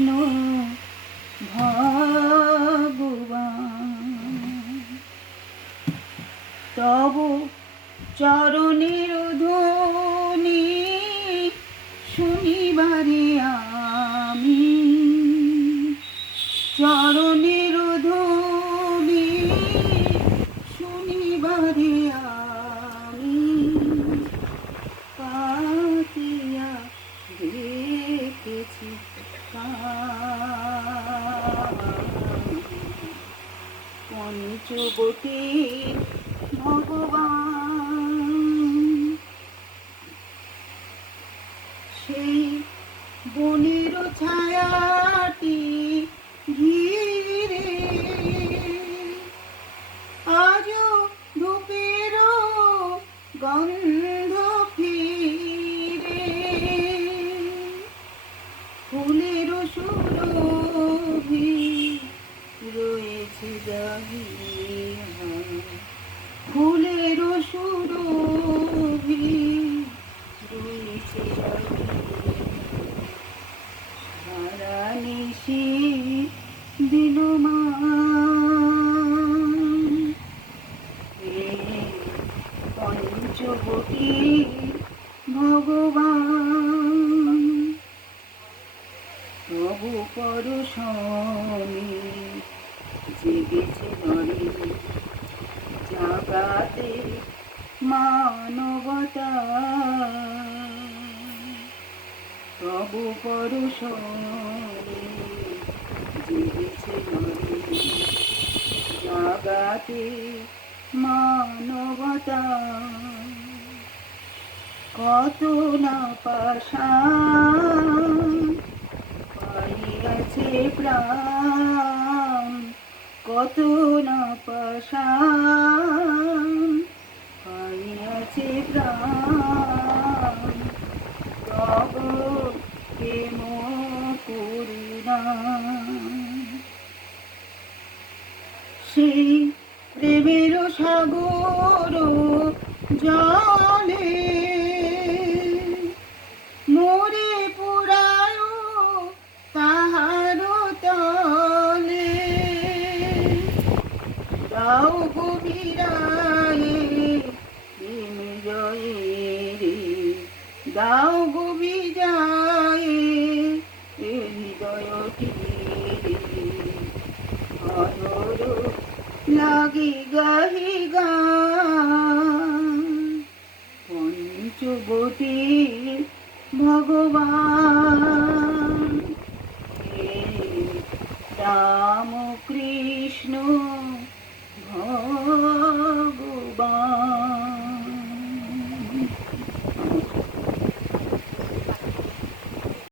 কৃষ্ণ ভগবান। তব চরণের ধ্বনি শুনিবারে আমি। চরণের ভগবান সেই বনের ছায়াটি ঘিরে সুরভি সারা নিশি দিনমান পঞ্চবটী ভগবান তবু পরশমে জেগেছে জাগাতে মানবতা। তবু নরে জাগাতে মানবতা। কত না পাশান পাইয়াছে প্রাণ কত না পাশান সেই প্রেমের সাগর জলে মোরে পুরায় তাহার তলে। দাও গভীরায়ে জয়ে দাও লাগি গাহি গান। পঞ্চবটী ভগবান। রাম রাম